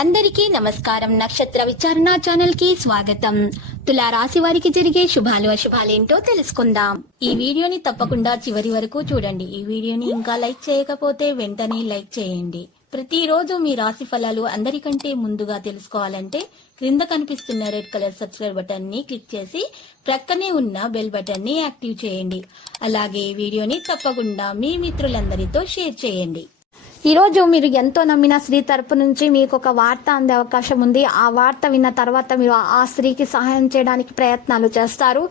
అందరికీ నమస్కారం. నక్షత్ర విచారణ ఛానల్ కి స్వాగతం. తులా రాశి వారికి జరిగే శుభాలు అశుభాలేంటో తెలుసుకుందాం. ఈ వీడియోని తప్పకుండా చివరి వరకు చూడండి. ఈ వీడియోని ఇంకా లైక్ చేయకపోతే వెంటనే లైక్ చేయండి. ప్రతిరోజు మీ రాశి ఫలాలు అందరికంటే ముందుగా తెలుసుకోవాలంటే క్రింద కనిపిస్తున్న రెడ్ కలర్ సబ్స్క్రైబ్ బటన్ ని క్లిక్ చేసి ప్రక్కనే ఉన్న బెల్ బటన్ ని యాక్టివ్ చేయండి. అలాగే ఈ వీడియోని తప్పకుండా మీ మిత్రులందరితో షేర్ చేయండి. ఈ రోజు మీరు ఎంతో నమ్మిన స్త్రీ తరపు నుంచి మీకు ఒక వార్త అందే అవకాశం ఉంది. ఆ వార్త విన్న తర్వాత మీరు ఆ స్త్రీకి సహాయం చేయడానికి ప్రయత్నాలు చేస్తారు.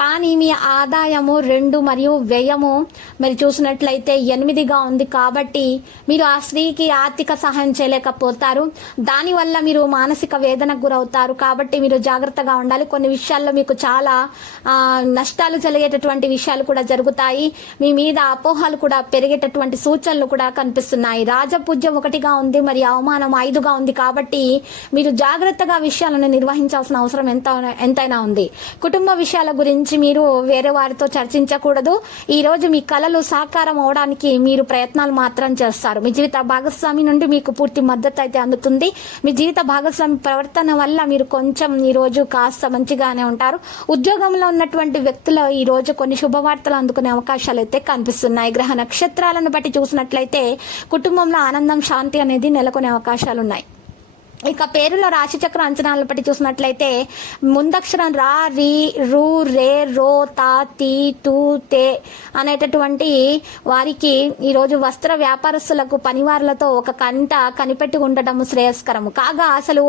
కానీ మీ ఆదాయము 2 మరియు వ్యయము మరి చూసినట్లయితే 8గా ఉంది. కాబట్టి మీరు ఆ స్త్రీకి ఆర్థిక సహాయం చేయలేకపోతారు. దానివల్ల మీరు మానసిక వేదనకు గురవుతారు. కాబట్టి మీరు జాగ్రత్తగా ఉండాలి. కొన్ని విషయాల్లో మీకు చాలా నష్టాలు జరిగేటటువంటి విషయాలు కూడా జరుగుతాయి. మీ మీద అపోహలు కూడా పెరిగేటటువంటి సూచనలు కూడా కనిపిస్తున్నాయి. రాజపూజ్యం 1గా ఉంది, మరి అవమానం 5గా ఉంది. కాబట్టి మీరు జాగ్రత్తగా విషయాలను నిర్వహించాల్సిన అవసరం ఎంతైనా ఉంది. కుటుంబ విషయాల గురించి మీరు వేరే వారితో చర్చించకూడదు. ఈ రోజు మీ కలలు సాకారం అవడానికి మీరు ప్రయత్నాలు మాత్రం చేస్తారు. మీ జీవిత భాగస్వామి నుండి మీకు పూర్తి మద్దతు అయితే అందుతుంది. మీ జీవిత భాగస్వామి ప్రవర్తన వల్ల మీరు కొంచెం ఈ రోజు కాస్త మంచిగానే ఉంటారు. ఉద్యోగంలో ఉన్నటువంటి వ్యక్తులు ఈ రోజు కొన్ని శుభవార్తలు అందుకునే అవకాశాలు అయితే కనిపిస్తున్నాయి. గ్రహ నక్షత్రాలను బట్టి చూసినట్లయితే కుటుంబంలో ఆనందం, శాంతి అనేది నెలకొనే అవకాశాలు ఉన్నాయి. ఇక పేరులో రాశిచక్ర అంచనాలను బట్టి చూసినట్లయితే ముందక్షరం రా, రీ, రు, రే, రో, తా, తీ, తూ, తే అనేటటువంటి వారికి ఈరోజు వస్త్ర వ్యాపారస్తులకు పనివారులతో ఒక కంట కనిపెట్టి ఉండటం శ్రేయస్కరము. కాగా అసలు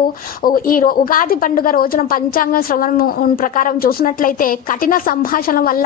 ఈ ఉగాది పండుగ రోజున పంచాంగ శ్రవణం ప్రకారం చూసినట్లయితే కఠిన సంభాషణ వల్ల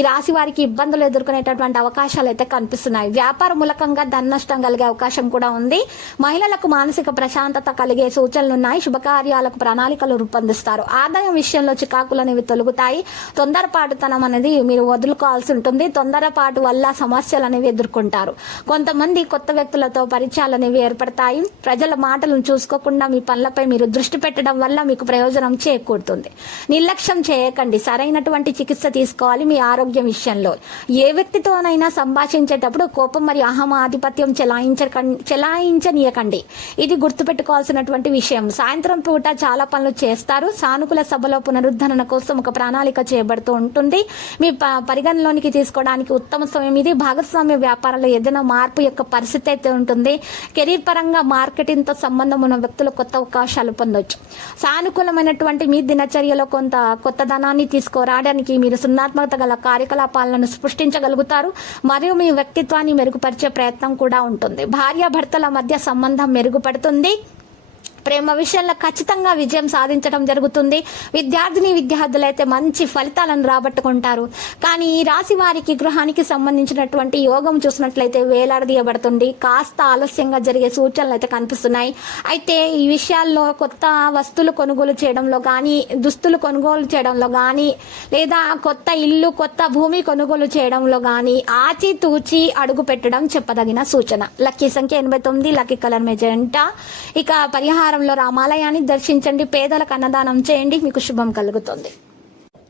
ఈ రాశి వారికి ఇబ్బందులు ఎదుర్కొనేటటువంటి అవకాశాలు అయితే కనిపిస్తున్నాయి. వ్యాపార మూలకంగా ధన నష్టం కలిగే అవకాశం కూడా ఉంది. మహిళలకు మానసిక ప్రశాంతత కలిగే సూచనలున్నాయి. శుభకార్యాలకు ప్రణాళికలు రూపొందిస్తారు. ఆదాయం విషయంలో చికాకులు అనేవి తొలగుతాయి. తొందరపాటుతనం అనేది మీరు వదులుకోవాల్సి ఉంటుంది. తొందరపాటు వల్ల సమస్యలు అనేవి ఎదుర్కొంటారు. కొంతమంది కొత్త వ్యక్తులతో పరిచయాలు అనేవి ఏర్పడతాయి. ప్రజల మాటలను చూసుకోకుండా మీ పనులపై మీరు దృష్టి పెట్టడం వల్ల మీకు ప్రయోజనం చేకూరుతుంది. నిర్లక్ష్యం చేయకండి. సరైనటువంటి చికిత్స తీసుకోవాలి. మీ ఆరోగ్యం విషయంలో ఏ వ్యక్తితోనైనా సంభాషించేటప్పుడు కోపం మరియు ఆధిపత్యం చెలాయించనీయకండి. ఇది గుర్తుపెట్టుకోవాల్సిన విషయం. సాయంత్రం పూట చాలా పనులు చేస్తారు. సానుకూల సభలో పునరుద్ధరణ కోసం ఒక ప్రణాళిక చేయబడుతూ ఉంటుంది. మీ పరిగణలోనికి తీసుకోవడానికి ఉత్తమ సమయం ఇది. భాగస్వామ్య వ్యాపారంలో ఏదైనా మార్పు యొక్క పరిస్థితి అయితే ఉంటుంది. కెరీర్ పరంగా మార్కెటింగ్ తో సంబంధం ఉన్న వ్యక్తులు కొత్త అవకాశాలు పొందొచ్చు. సానుకూలమైనటువంటి మీ దినచర్యలో కొంత కొత్త ధనాన్ని తీసుకురావడానికి మీరు సున్నాత్మకత గల కార్యకలాపాలను సృష్టించగలుగుతారు. మరియు మీ వ్యక్తిత్వాన్ని మెరుగుపరిచే ప్రయత్నం కూడా ఉంటుంది. భార్యాభర్తల మధ్య సంబంధం మెరుగుపడుతుంది. ప్రేమ విషయంలో ఖచ్చితంగా విజయం సాధించడం జరుగుతుంది. విద్యార్థులైతే మంచి ఫలితాలను రాబట్టుకుంటారు. కానీ ఈ రాశి వారికి గృహానికి సంబంధించినటువంటి యోగం చూసినట్లయితే వేలాడదీయబడుతుంది. కాస్త ఆలస్యంగా జరిగే సూచనలు అయితే కనిపిస్తున్నాయి. అయితే ఈ విషయాల్లో కొత్త వస్తువులు కొనుగోలు చేయడంలో కానీ, దుస్తులు కొనుగోలు చేయడంలో కానీ, లేదా కొత్త ఇల్లు, కొత్త భూమి కొనుగోలు చేయడంలో కానీ ఆచితూచి అడుగు పెట్టడం చెప్పదగిన సూచన. లక్కీ సంఖ్య 89, లక్కీ కలర్ మెజెంటా. ఇక పరిహారంలో రామాలయాన్ని దర్శించండి. పేదలకు అన్నదానం చేయండి. మీకు శుభం కలుగుతుంది.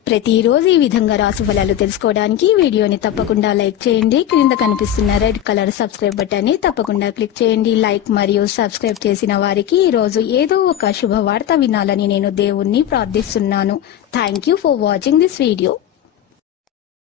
ప్రతిరోజు ఈ విధంగా రాశి ఫలాలు తెలుసుకోవడానికి వీడియోని తప్పకుండా లైక్ చేయండి. క్రింద కనిపిస్తున్న రెడ్ కలర్ సబ్స్క్రైబ్ బటన్ ని తప్పకుండా క్లిక్ చేయండి. లైక్ మరియు సబ్స్క్రైబ్ చేసిన వారికి ఈ రోజు ఏదో ఒక శుభవార్త వినాలని నేను దేవుణ్ణి ప్రార్థిస్తున్నాను. Thank you for watching this video.